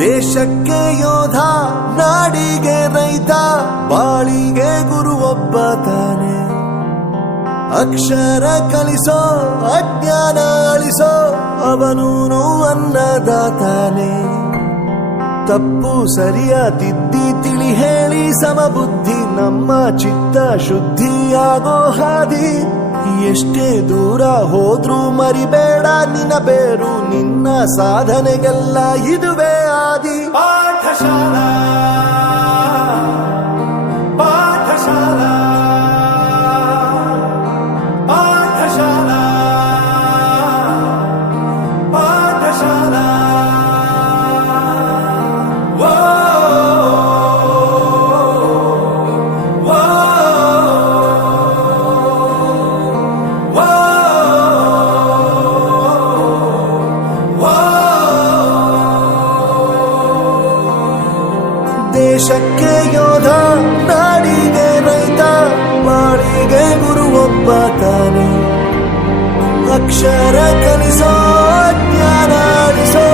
ದೇಶಕ್ಕೆ ಯೋಧ, ನಾಡಿಗೆ ರೈತ, ಬಾಳಿಗೆ ಗುರು ಒಬ್ಬ ತಾನೆ. ಅಕ್ಷರ ಕಲಿಸೋ, ಅಜ್ಞಾನ ಅಳಿಸೋ, ಅವನೂನು ಅನ್ನದಾತಾನೆ. ತಪ್ಪು ಸರಿಯ ತಿದ್ದಿ ತಿಳಿ ಹೇಳಿ ಸಮಬುದ್ಧಿ ನಮ್ಮ ಚಿತ್ತ ಶುದ್ಧಿಯಾಗೋ ಹಾದಿ. ಎಷ್ಟೇ ದೂರ ಹೋದ್ರೂ ಮರಿಬೇಡ ನಿನ್ನ ಬೇರು, ನಿನ್ನ ಸಾಧನೆಗೆಲ್ಲ ಇದುವೇ ಆದಿ. ಪಾಠಶಾಲಾ ಪಾಠಶಾಲಾ ಪಾಠಶಾಲಾ ಪಾಠಶಾಲಾ. ದೇಶಕ್ಕೆ ಯೋಧ, ನಾಡಿಗೆ ರೈತ, ಬಾಳಿಗೆ ಗುರು ಒಬ್ಬ ತಾನೆ. ಅಕ್ಷರ ಕಲಿಸೋ, ಜ್ಞಾನ ಅಳಿಸೋ,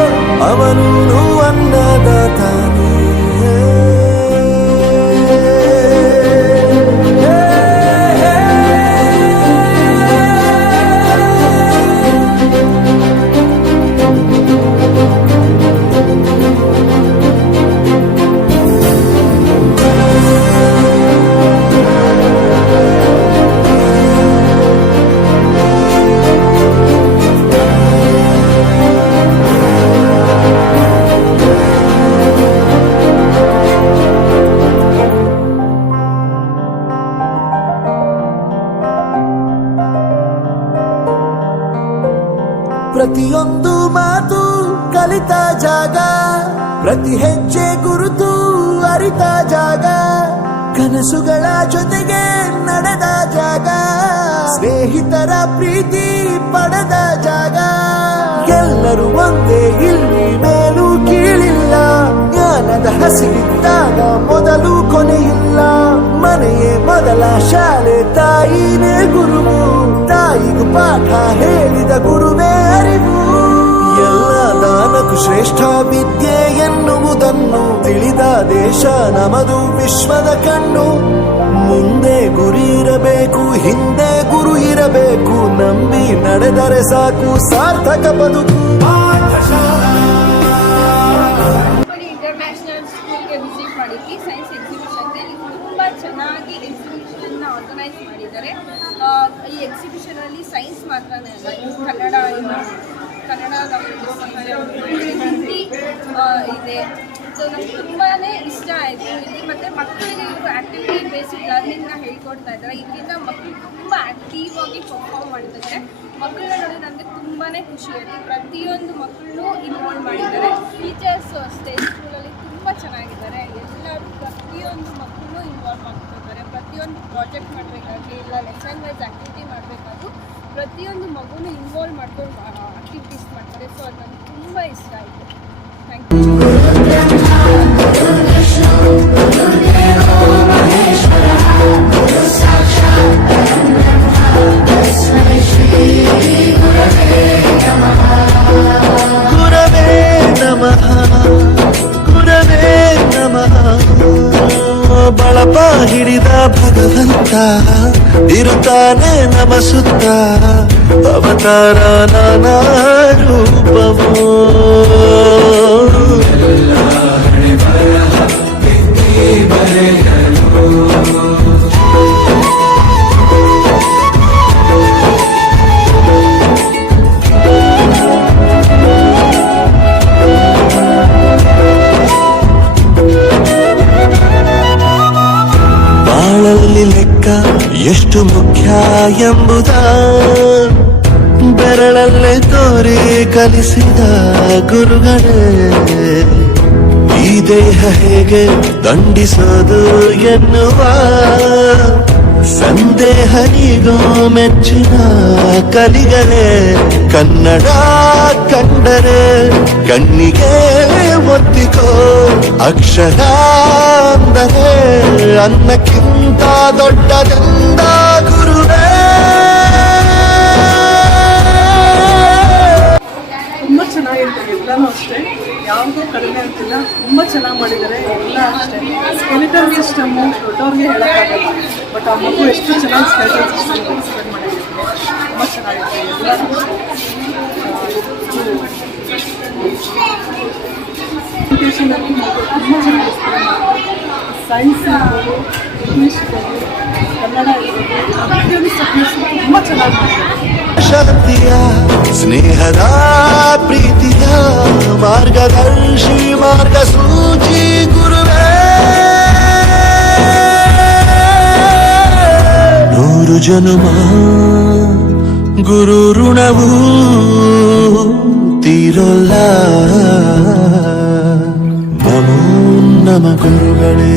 ಅವನೂನು ಅನ್ನದಾತಾನೆ. ಪ್ರತಿಯೊಂದು ಮಾತು ಕಲಿತ ಜಾಗ, ಪ್ರತಿ ಹೆಜ್ಜೆ ಗುರುತು ಅರಿತ ಜಾಗ, ಕನಸುಗಳ ಜೊತೆಗೆ ನಡೆದ ಜಾಗ, ಸ್ನೇಹಿತರ ಪ್ರೀತಿ ಪಡೆದ ಜಾಗ. ಎಲ್ಲರೂ ಒಂದೇ, ಇಲ್ಲಿ ಮೇಲೂ ಕೀಳಿಲ್ಲ, ಜ್ಞಾನದ ಹಸಿವಿದ್ದಾಗ ಮೊದಲು ಕೊನೆಯಿಲ್ಲ. ಮನೆಯೇ ಮೊದಲ ಶಾಲೆ, ತಾಯಿನೇ ಗುರುವು, ತಾಯಿಗೂ ಪಾಠ ಹೇಳಿದ ಗುರುವೇ ಅರಿವು. ಎಲ್ಲ ದಾನಕ್ಕೂ ಶ್ರೇಷ್ಠ ವಿದ್ಯೆ ಎನ್ನುವುದನ್ನು ತಿಳಿದ ದೇಶ ನಮದು, ವಿಶ್ವದ ಕಣ್ಣು. ಮುಂದೆ ಗುರಿ ಇರಬೇಕು, ಹಿಂದೆ ಗುರು ಇರಬೇಕು, ನಂಬಿ ನಡೆದರೆ ಸಾಕು ಸಾರ್ಥಕ ಬದುಕು. ಇಂಟರ್ನ್ಯಾಷನಲ್ ಸ್ಕೂಲ್ಗೆ ವಿಸಿಟ್ ಮಾಡಿದ್ವಿ. ಸೈನ್ಸ್ ಎಕ್ಸಿಬಿಷನ್ಗೆ ತುಂಬ ಚೆನ್ನಾಗಿ ಎಕ್ಸಿಬಿಷನ್ನ ಆರ್ಗನೈಸ್ ಮಾಡಿದ್ದಾರೆ. ಈ ಎಕ್ಸಿಬಿಷನಲ್ಲಿ ಸೈನ್ಸ್ ಮಾತ್ರನೇ ಅಲ್ಲ, ಕನ್ನಡದ ಹಿಂದಿ ಇದೆ. ಸೊ ನಮ್ಗೆ ತುಂಬಾ ಇಷ್ಟ ಆಯಿತು ಇಲ್ಲಿ. ಮತ್ತು ಮಕ್ಕಳಿಗೆ ಇವರು ಆ್ಯಕ್ಟಿವಿಟಿ ಬೇಸಿಕ್ ಲರ್ನಿಂಗ್ನ ಹೇಳ್ಕೊಡ್ತಾ ಇದ್ದಾರೆ. ಇದರಿಂದ ಮಕ್ಕಳು ತುಂಬ ಆ್ಯಕ್ಟಿವ್ ಆಗಿ ಪರ್ಫಾರ್ಮ್ ಮಾಡಿದ್ದಾರೆ. ಮಕ್ಕಳನ್ನ ನೋಡಿ ನನಗೆ ತುಂಬಾ ಖುಷಿ ಆಯಿತು. ಪ್ರತಿಯೊಂದು ಮಕ್ಕಳನ್ನೂ ಇನ್ವಾಲ್ವ್ ಮಾಡಿದ್ದಾರೆ. ಟೀಚರ್ಸು ಅಷ್ಟೇ ಸ್ಕೂಲಲ್ಲಿ ತುಂಬ ಚೆನ್ನಾಗಿದ್ದಾರೆ. ಎಲ್ಲರೂ ಪ್ರತಿಯೊಂದು ಮಕ್ಕಳನ್ನೂ ಇನ್ವಾಲ್ವ್ ಮಾಡ್ತಿದ್ದಾರೆ. ಪ್ರತಿಯೊಂದು ಪ್ರಾಜೆಕ್ಟ್ ಮಾಡಬೇಕಾಗಿ ಇಲ್ಲ ಲೆಸನ್ ವೈಸ್ ಆ್ಯಕ್ಟಿವಿಟಿ ಮಾಡಬೇಕಾದ್ರೂ ಪ್ರತಿಯೊಂದು ಮಗುನೂ ಇನ್ವಾಲ್ವ್ ಮಾಡ್ಕೊಂಡು ಆ್ಯಕ್ಟಿವಿಟೀಸ್ ಮಾಡ್ತಾರೆ. ಸೊ ಅದು ನನಗೆ ತುಂಬ ಇಷ್ಟ ಆಯಿತು. Thank you. ಗುರವೇ ನಮಃ, ಗುರವೇ ನಮಃ. ಬಳಪ ಹಿಡಿದ ಭಗವಂತ ಇರುತ್ತಾನೆ ನಮ ಸುತ್ತ, ಅವತಾರ ನಾನಾ ರೂಪವೋ. ಬಾಳಲ್ಲಿ ಲೆಕ್ಕ ಎಷ್ಟು ಮುಖ್ಯ ಎಂಬುದ ಬೆರಳಲ್ಲೇ ತೋರಿ ಕಲಿಸಿದ ಗುರುಗಳೇ. ಈ ದೇಹ ಹೇಗೆ ದಂಡಿಸೋದು ಎನ್ನುವ ಸಂದೇಹ ನೀಗೋ ಮೆಚ್ಚಿನ ಕಲಿಗಳೇ. ಕನ್ನಡ ಕಂಡರೆ ಕಣ್ಣಿಗೆ ಒತ್ತಿಕೋ, ಅಕ್ಷರ ಅಂದರೆ ಅನ್ನಕ್ಕಿಂತ ದೊಡ್ಡದೆಂದ ಗುರುವೇ. ತುಂಬ ಚೆನ್ನಾಗಿರ್ತದೆ ಎಲ್ಲನೂ ಅಷ್ಟೇ. ಯಾವುದೂ ಕಡಿಮೆ ಆಗ್ತಿಲ್ಲ. ತುಂಬ ಚೆನ್ನಾಗಿ ಮಾಡಿದ್ದಾರೆ. ಎಲ್ಲ ಅಷ್ಟೇ ಸ್ಕೆಲಿಟಲ್ ಸಿಸ್ಟಮು ದೊಡ್ಡವ್ರಿಗೆ ಹೇಳೋಕ್ಕಾಗಲ್ಲ, ಬಟ್ ಆ ಮಗು ಎಷ್ಟು ಚೆನ್ನಾಗಿ ಸ್ಕೆಲಿಟಲ್ ಸಿಸ್ಟಮ್ ಎಕ್ಸ್ಪ್ಲೇನ್ ಮಾಡಿದ್ದಾರೆ. ತುಂಬ ಚೆನ್ನಾಗಿದೆ. ಎಲ್ಲ ಎಜುಕೇಷನಲ್ಲಿ ಮಗು ತುಂಬ ಚೆನ್ನಾಗಿ ಎಕ್ಸ್ಪ್ಲೇನ್ ಮಾಡಿದ್ದಾರೆ. ಸೈನ್ಸ್ ಇರ್ಬೋದು, ಇಂಗ್ಲೀಷ್ ಇರ್ಬೋದು, ಕನ್ನಡ ಇರ್ಬೋದು, ಪ್ರತಿಯೊಂದು ಸಬ್ಜೆಕ್ಟ್ಸ್ ತುಂಬ ಚೆನ್ನಾಗಿ ಮಾಡಿದ್ದಾರೆ. ಶಾಂತಿಯ ಸ್ನೇಹದ ಪ್ರೀತಿಯ ಮಾರ್ಗದರ್ಶಿ ಮಾರ್ಗಸೂಚಿ ಗುರುವೇ. 100 ಜನುಮ ಗುರು ಋಣವು ತೀರೋಲ್ಲ. ನಮೋ ನಮ ಗುರುಗಳೇ.